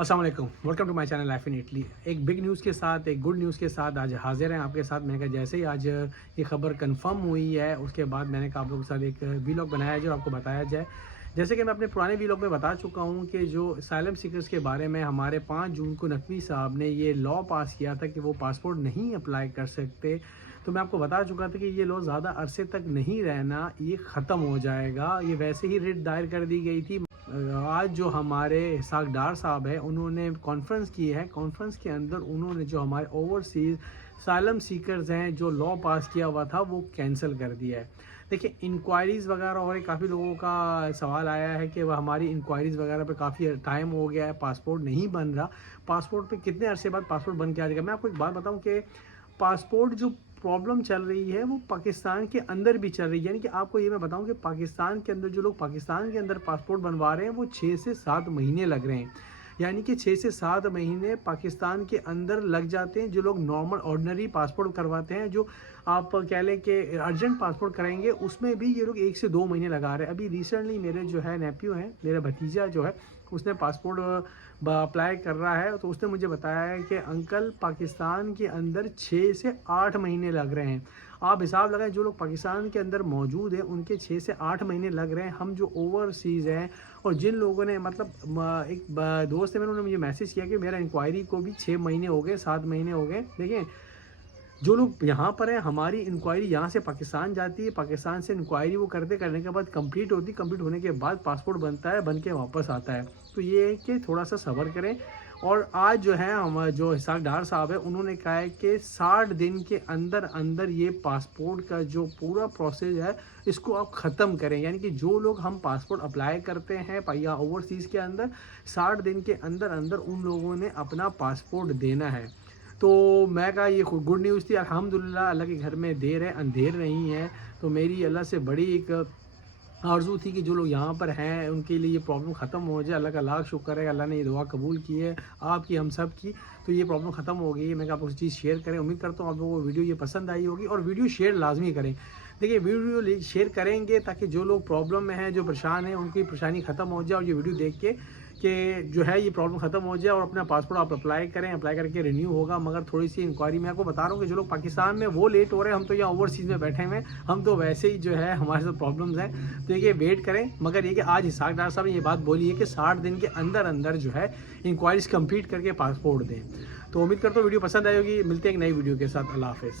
السلام علیکم، welcome to my channel life in Italy. ایک بگ نیوز کے ساتھ، ایک گڈ نیوز کے ساتھ آج حاضر ہیں آپ کے ساتھ۔ میں کہا جیسے ہی آج یہ خبر کنفرم ہوئی ہے اس کے بعد میں نے کہا آپ لوگوں کے ساتھ ایک ویلاگ بنایا جائے اور آپ کو بتایا جائے۔ جیسے کہ میں اپنے پرانے ویلاگ میں بتا چکا ہوں کہ جو اسائلم سیکرز کے بارے میں ہمارے 5 جون کو نقوی صاحب نے یہ لاء پاس کیا تھا کہ وہ پاسپورٹ نہیں اپلائی کر سکتے، تو میں آپ کو بتا چکا تھا کہ یہ لاء زیادہ عرصے تک نہیں رہنا، یہ ختم ہو جائے گا۔ یہ ویسے ہی ریٹ دائر کر دی گئی تھی۔ آج جو ہمارے اسحاق ڈار صاحب ہیں انہوں نے کانفرنس کی ہے، کانفرنس کے اندر انہوں نے جو ہمارے اوورسیز اسائلم سیکرز ہیں جو لاء پاس کیا ہوا تھا وہ کینسل کر دیا ہے۔ دیکھیں انکوائریز وغیرہ اور کافی لوگوں کا سوال آیا ہے کہ وہ ہماری انکوائریز وغیرہ پہ کافی ٹائم ہو گیا ہے، پاسپورٹ نہیں بن رہا، پاسپورٹ پہ کتنے عرصے بعد پاسپورٹ بن کے آ جائے گا۔ میں آپ کو ایک بات بتاؤں کہ پاسپورٹ جو پرابلم چل رہی ہے وہ پاکستان کے اندر بھی چل رہی ہے، یعنی کہ آپ کو یہ میں بتاؤں کہ پاکستان کے اندر جو لوگ پاکستان کے اندر پاسپورٹ بنوا رہے ہیں وہ 6 سے 7 مہینے لگ رہے ہیں، یعنی کہ 6 سے 7 مہینے پاکستان کے اندر لگ جاتے ہیں۔ جو لوگ نارمل آرڈنری پاسپورٹ کرواتے ہیں، جو آپ کہہ لیں کہ ارجنٹ پاسپورٹ کریں گے، اس میں بھی یہ لوگ 1 سے 2 مہینے لگا رہے ہیں۔ ابھی ریسنٹلی میرے جو ہے نیپیو ہیں، میرا بھتیجا جو ہے اس نے پاسپورٹ اپلائی کر رہا ہے، تو اس نے مجھے بتایا ہے کہ انکل پاکستان کے اندر 6 سے 8 مہینے لگ رہے ہیں۔ آپ حساب لگائیں جو لوگ پاکستان کے اندر موجود ہیں ان کے 6 سے 8 مہینے لگ رہے ہیں۔ ہم جو اوورسیز ہیں اور جن لوگوں نے مطلب ایک دوست ہے انہوں نے مجھے میسیج کیا کہ میرا انکوائری کو بھی 6 مہینے ہو گئے، 7 مہینے ہو گئے۔ دیکھیں جو لوگ یہاں پر ہیں، ہماری انکوائری یہاں سے پاکستان جاتی ہے، پاکستان سے انکوائری وہ کرنے کے بعد کمپلیٹ ہوتی، کمپلیٹ ہونے کے بعد پاسپورٹ بنتا ہے، بن کے واپس آتا ہے۔ تو یہ ہے کہ تھوڑا سا صبر کریں۔ اور آج جو ہے ہمارے جو اسحاق ڈار صاحب ہے انہوں نے کہا ہے کہ 60 دن کے اندر اندر یہ پاسپورٹ کا جو پورا پروسیس ہے اس کو آپ ختم کریں، یعنی کہ جو لوگ ہم پاسپورٹ اپلائی کرتے ہیں یا اوورسیز کے اندر 60 دن کے اندر اندر ان لوگوں نے اپنا پاسپورٹ دینا ہے۔ تو میں کہا یہ گڈ نیوز تھی، الحمدللہ اللہ کے گھر میں دیر ہے اندھیر نہیں ہے۔ تو میری اللہ سے بڑی ایک آرزو تھی کہ جو لوگ یہاں پر ہیں ان کے لیے یہ پرابلم ختم ہو جائے۔ اللہ کا لاکھ شکر ہے، اللہ نے یہ دعا قبول کی ہے آپ کی، ہم سب کی، تو یہ پرابلم ختم ہو گئی ہے۔ میں کہا آپ اس چیز شیئر کریں، امید کرتا ہوں آپ لوگوں کو ویڈیو یہ پسند آئی ہوگی، اور ویڈیو شیئر لازمی کریں۔ دیکھیے ویڈیو شیئر کریں گے تاکہ جو لوگ پرابلم میں ہیں، جو پریشان ہیں، ان کی پریشانی ختم ہو جائے، اور یہ ویڈیو دیکھ کے کہ جو ہے یہ پرابلم ختم ہو جائے اور اپنا پاسپورٹ آپ اپلائی کریں، اپلائی کر کے رینیو ہوگا۔ مگر تھوڑی سی انکوائری میں آپ کو بتا رہا ہوں کہ جو لوگ پاکستان میں وہ لیٹ ہو رہے ہیں، ہم تو یہاں اوورسیز میں بیٹھے ہوئے ہیں، ہم تو ویسے ہی جو ہے ہمارے ساتھ پرابلمز ہیں، تو یہ ویٹ کریں۔ مگر یہ کہ آج اسحاق ڈار صاحب نے یہ بات بولی ہے کہ 60 دن کے اندر اندر جو ہے انکوائریز کمپلیٹ کر کے پاسپورٹ دیں۔ تو امید کرتا ہوں ویڈیو پسند آئے ہوگی، ملتے ہیں ایک نئی ویڈیو کے ساتھ۔ اللہ حافظ۔